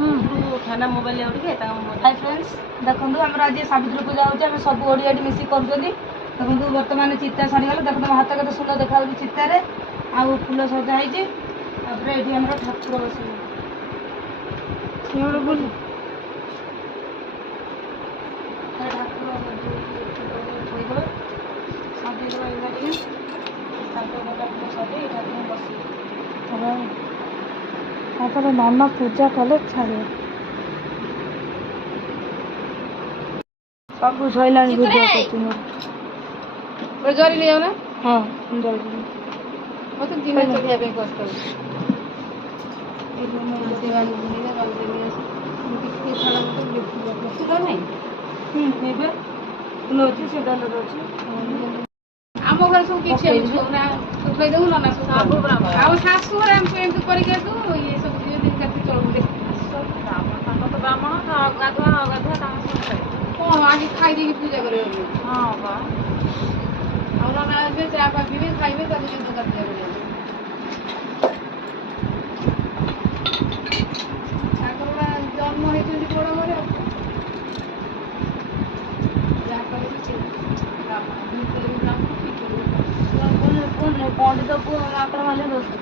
थाना mobile hi friends देखो आम आज सावित्री पूजा होती है सब ओडिया मिसिक कर देखो बर्तमान चिता सारीगला देखो तुम हाथ केते सुंदर देखा चितार आ फूल सजा है ये ठाकुर बस नना पूजा कले छाड़े सब सैला वीडियो करछी जरी लियो ना हां जरी मत दिन चढ़िया पे कष्ट कर ए दिवाली बुनीले गलते लियो कितने साला तो लिखलो नहीं नेबे लो छी से डलर अछि आमो घर सब किछ ना सुखै देउ ना सब ब्राह्मण आ सासु रे हम पेंट करि के दू ये सब दिन कति चलू दे सब ब्राह्मण तो ब्राह्मण गाधुआ ता सब कौन आज खाई दे पूजा करे हां बा और ना जे चा पा पीबे खाइबे तब जो कर दिया करे ठाकुरवा जन्म हेतु बड़ घरे जा करे छी पंडित को मात्र वाले दोस्त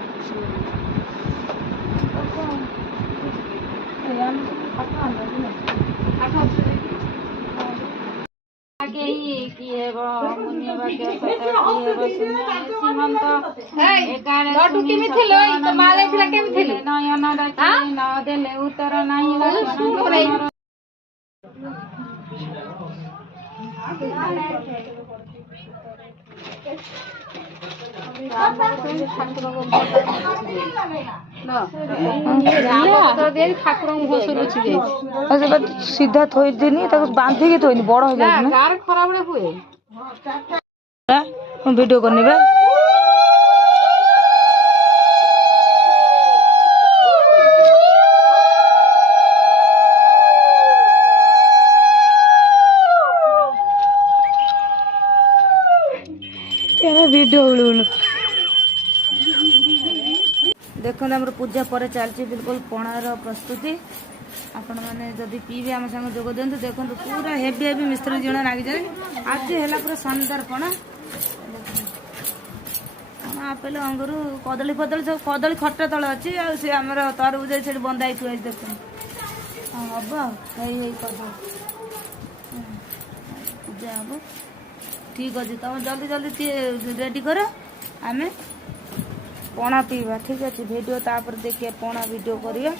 नदेले उत्तर नहीं सीधा थोई देनी बांधिकी थोई बड़ हो जाए खराब हुए वीडियो करनी बे वीडियो देखो आम पूजा पर चलती बिल्कुल पणार प्रस्तुति आपण मैंने जदि पीबे आम संग जोग दिंतु देखो पूरा हेवी हेवी मिस्त्री जन लगी जाए आज है पूरा शानदार पणा आपेल अंगूर कदली फदली सब कदली खटा तले अच्छी सी आम तरबुज से बंधाई थुआ देख हम पूजा हम ठीक अच्छे तुम जल्दी जल्दी रेडी कर आम पणा पीवा ठीक अच्छे वीडियो तापर देखिए पणा वीडियो करिया।